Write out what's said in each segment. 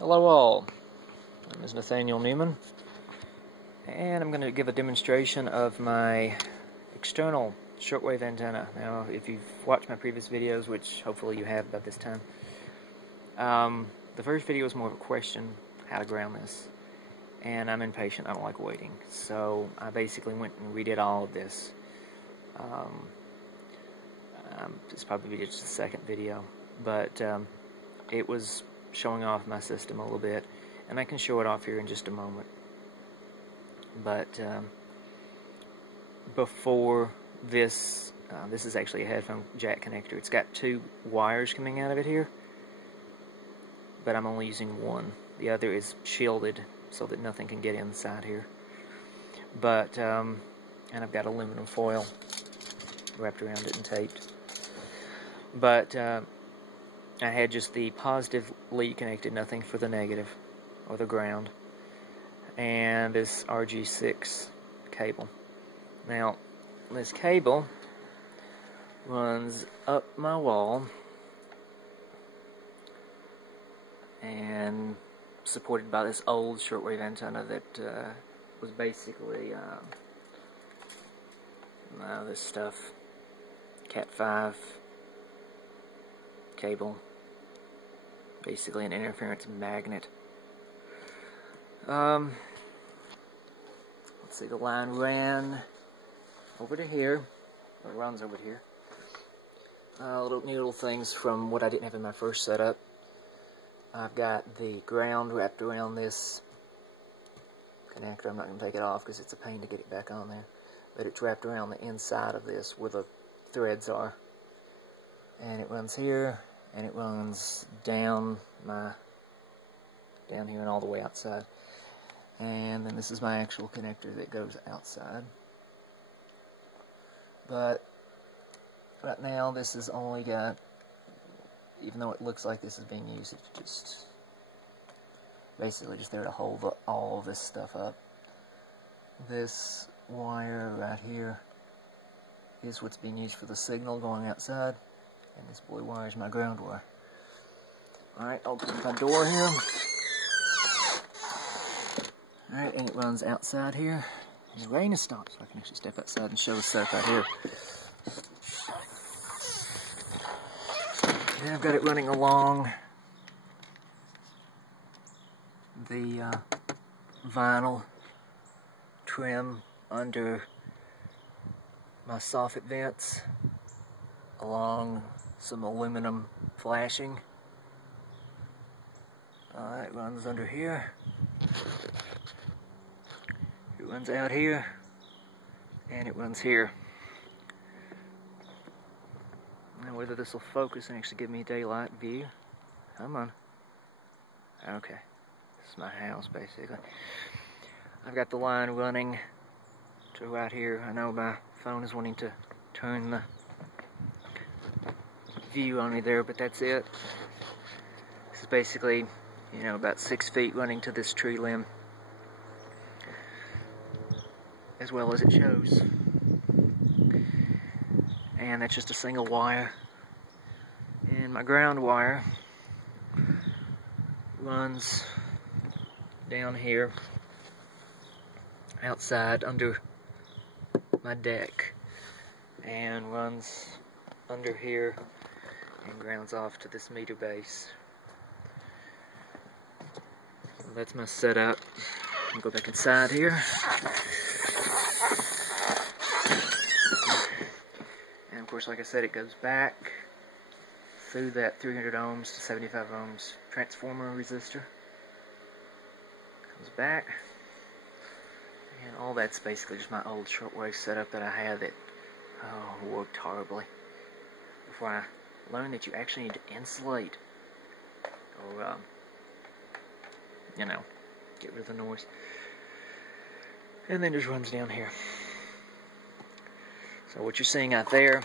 Hello all, my name is Nathaniel Newman, and I'm going to give a demonstration of my external shortwave antenna. Now, if you've watched my previous videos, which hopefully you have by this time, the first video was more of a question, how to ground this, and I'm impatient, I don't like waiting, so I basically went and redid all of this. It's probably just the second video, but it was showing off my system a little bit, and I can show it off here in just a moment. But before this, this is actually a headphone jack connector. It's got two wires coming out of it here, but I'm only using one. The other is shielded so that nothing can get inside here. But and I've got aluminum foil wrapped around it and taped. But I had just the positive lead connected, nothing for the negative or the ground, and this RG6 cable. Now, this cable runs up my wall and supported by this old shortwave antenna that was basically this stuff, Cat 5 cable, basically an interference magnet. Let's see, the line ran over to here, or runs over to here. Little things from what I didn't have in my first setup. I've got the ground wrapped around this connector. I'm not going to take it off because it's a pain to get it back on there, but it's wrapped around the inside of this where the threads are, and it runs here, and it runs down here and all the way outside. And then this is my actual connector that goes outside. But right now this has only got, even though it looks like this is being used, it's just basically just there to hold all of this stuff up. This wire right here is what's being used for the signal going outside, and this blue wire is my ground wire. Alright, I'll open my door here. Alright, and it runs outside here. And the rain has stopped, so I can actually step outside and show the setup out here. And I've got it running along the vinyl trim under my soffit vents, along some aluminum flashing. It runs under here. It runs out here, and it runs here. Now, whether this will focus and actually give me daylight view. Come on. Okay. This is my house, basically. I've got the line running to right here. I know my phone is wanting to turn the view on me there, but that's it. This is basically, you know, about 6 feet running to this tree limb, as well as it shows. And that's just a single wire. And my ground wire runs down here outside under my deck, and runs under here and grounds off to this meter base. So that's my setup. I'll go back inside here. And of course, like I said, it goes back through that 300 ohms to 75 ohms transformer resistor. Comes back. And all that's basically just my old shortwave setup that I had that worked horribly. Before I learned that you actually need to insulate, or you know, get rid of the noise. And then just runs down here. So what you're seeing out there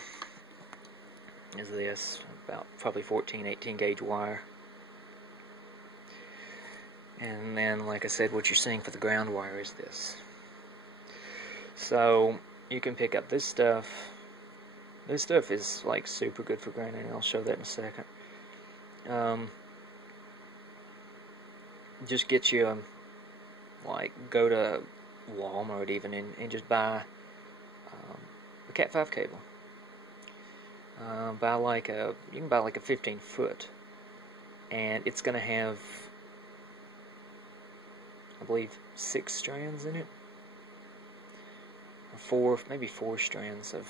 is this, about probably 14, 18 gauge wire. And then, like I said, what you're seeing for the ground wire is this. So you can pick up this stuff. This stuff is like super good for grounding, and I'll show that in a second. just get you, like, go to Walmart even and just buy a Cat 5 cable. You can buy like a 15-foot, and it's going to have, I believe, 6 strands in it, or 4, maybe 4 strands of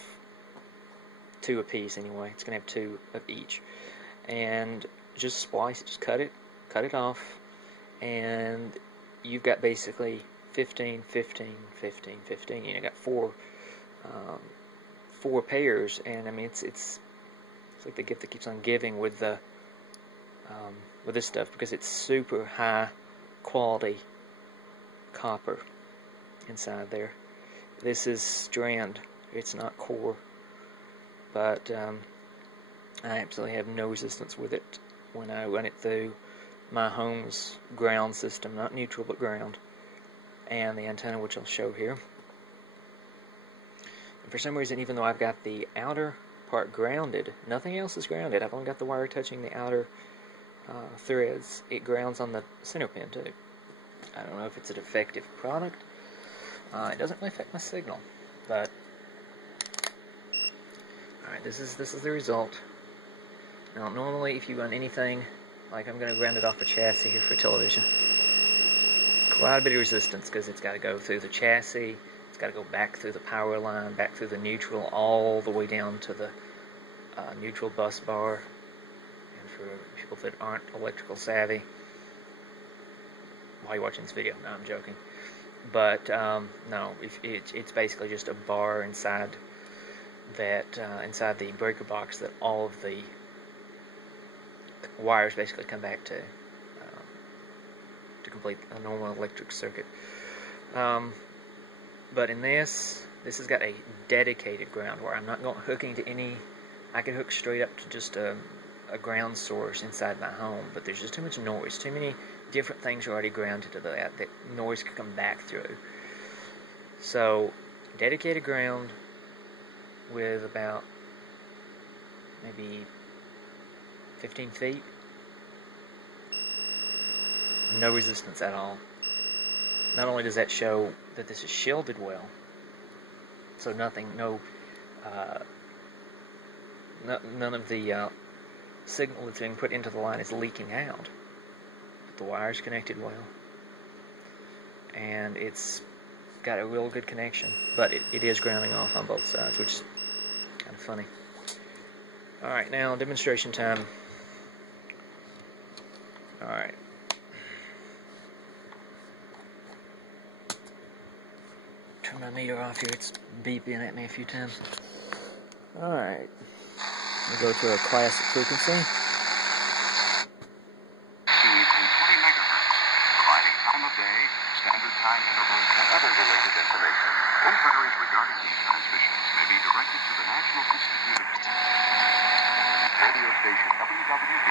2 apiece. Anyway, it's going to have 2 of each, and just splice it, just cut it off, and you've got basically 15, 15, 15, 15. You got 4 pairs, and I mean it's like the gift that keeps on giving with the with this stuff, because it's super high quality copper inside there. This is strand, it's not core, but I absolutely have no resistance with it when I run it through my home's ground system, not neutral but ground, and the antenna, which I'll show here. And for some reason, even though I've got the outer part grounded, nothing else is grounded. I've only got the wire touching the outer threads. It grounds on the center pin too. I don't know if it's a defective product. It doesn't really affect my signal, but alright, this is the result. Now normally if you run anything, like I'm going to ground it off the chassis here for television, quite a bit of resistance, because it's got to go through the chassis, it's got to go back through the power line, back through the neutral, all the way down to the neutral bus bar. And for people that aren't electrical savvy, while you're watching this video, no, I'm joking. But no, it's basically just a bar inside that inside the breaker box that all of the wires basically come back to complete a normal electric circuit. But in this has got a dedicated ground wire. I'm not hooking to any. I can hook straight up to just a ground source inside my home, but there's just too much noise. Too many different things are already grounded to that noise can come back through. So, dedicated ground with about maybe 15 feet. No resistance at all. Not only does that show that this is shielded well, so none of the signal that's being put into the line is leaking out, but the wire's connected well, and it's got a real good connection, but it is grounding off on both sides, which is kind of funny. Alright, now demonstration time. Alright. Turn my meter off here, it's beeping at me a few times. Alright. We'll go to a classic frequency. Speed in 20 megahertz, providing time of day, standard time intervals, and other related information. Inquiries regarding these transmissions may be directed to the National Institute of Radio Station WWD,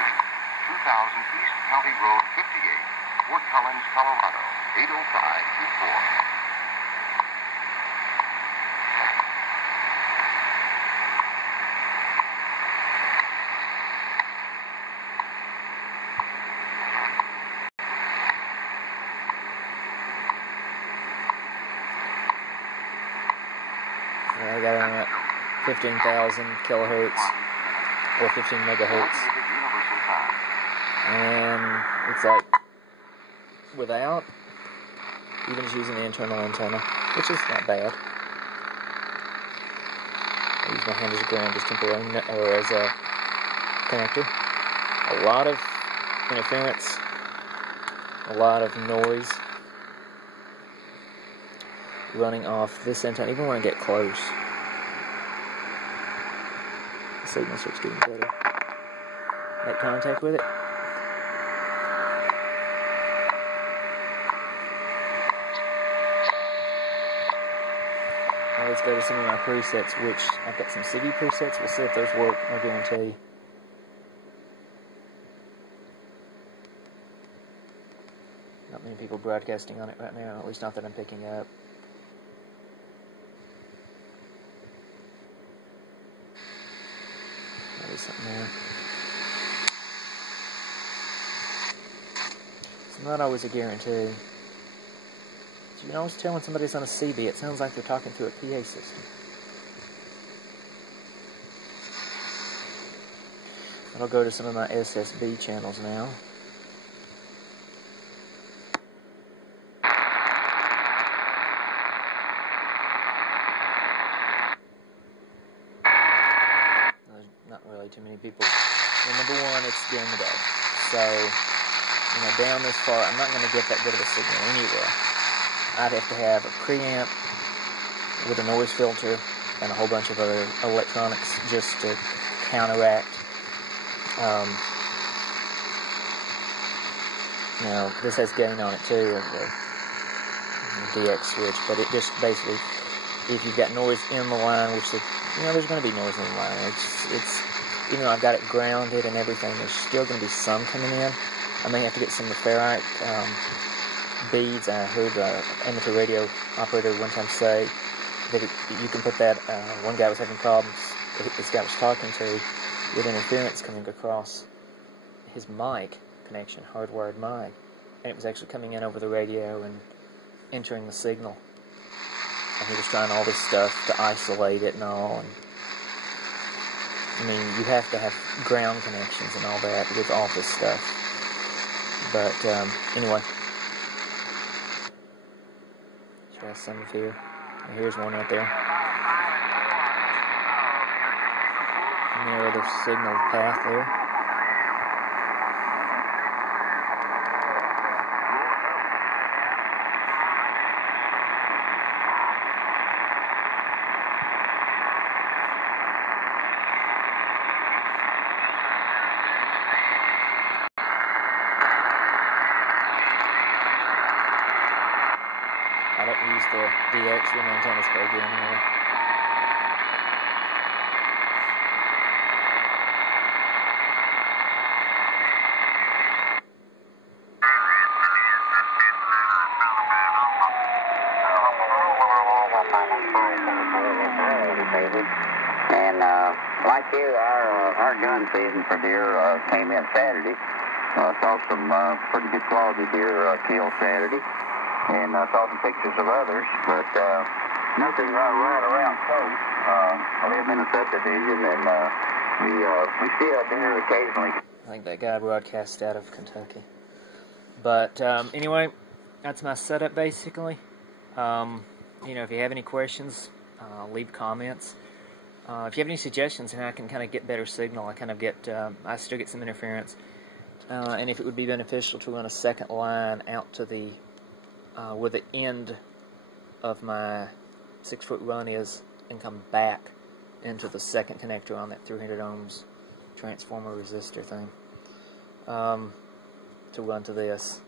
2000 East County Road 58, Fort Collins, Colorado, 80524. I got on at 15,000 kilohertz or 15 megahertz, and it's like without even just using the internal antenna, which is not bad. I use my hand as a ground, just temporarily, or as a connector. A lot of interference, a lot of noise running off this antenna, even when I get close. The signal starts getting better. Make contact with it. Now let's go to some of my presets, which I've got some CD presets. We'll see if those work, I guarantee. Not many people broadcasting on it right now, at least not that I'm picking up. Something there. So Not always a guarantee. You can always tell when somebody's on a CB. It sounds like they're talking through a PA system. I'll go to some of my SSB channels now. There's not really too many people. Well, number one, it's during the day. So, you know, down this far, I'm not going to get that good of a signal anywhere. I'd have to have a preamp with a noise filter and a whole bunch of other electronics just to counteract. Now, this has gain on it too, the DX switch, but it just basically, if you've got noise in the line, which there's going to be noise in the line. It's even though I've got it grounded and everything, there's still going to be some coming in. I may have to get some of the ferrite beads. I heard an amateur radio operator one time say that you can put that. One guy was having problems. This guy was talking to with interference coming across his mic connection, hardwired mic, and it was actually coming in over the radio and entering the signal. And he was trying all this stuff to isolate it and all. And I mean, you have to have ground connections and all that with all this stuff. But anyway, try some of here. And here's one right there. Narrow the signal path there. I don't use the DX when the antenna's plugged in anymore. And like you, our gun season for deer came in Saturday. Saw some pretty good quality deer killed Saturday. And saw some pictures of others, but nothing right around close. I live in a subdivision, and we see up there occasionally. I think that guy broadcast out of Kentucky. But anyway, that's my setup basically. You know, if you have any questions, leave comments. If you have any suggestions and how I can kind of get better signal, I still get some interference. And if it would be beneficial to run a second line out to the where the end of my 6-foot run is, and come back into the second connector on that 300 ohms transformer resistor thing to run to this,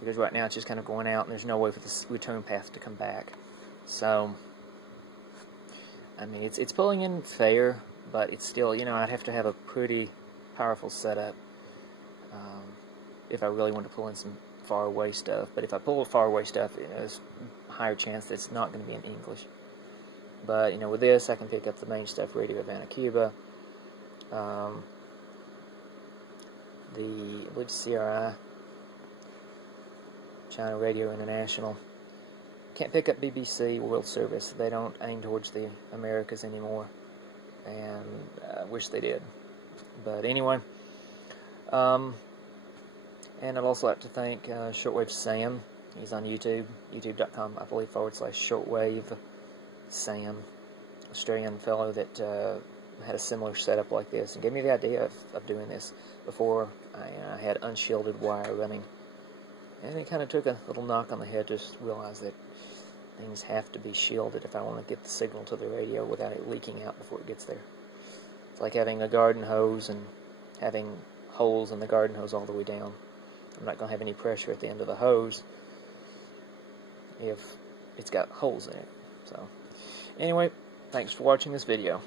because right now it's just kind of going out and there's no way for the return path to come back. So I mean, it's pulling in fair, but it's still, you know, I'd have to have a pretty powerful setup if I really want to pull in some far away stuff. But if I pull far away stuff, you know, there's a higher chance that it's not going to be in English. But, you know, with this, I can pick up the main stuff, Radio Havana, Cuba, I believe CRI, China Radio International. Can't pick up BBC, World Service. They don't aim towards the Americas anymore, and I wish they did. But anyway, and I'd also like to thank Shortwave Sam. He's on YouTube, youtube.com, I believe, /Shortwave Sam, Australian fellow that had a similar setup like this and gave me the idea of doing this before I had unshielded wire running. And it kind of took a little knock on the head to realize that things have to be shielded if I want to get the signal to the radio without it leaking out before it gets there. It's like having a garden hose and having holes in the garden hose all the way down. I'm not going to have any pressure at the end of the hose if it's got holes in it. So, anyway, thanks for watching this video.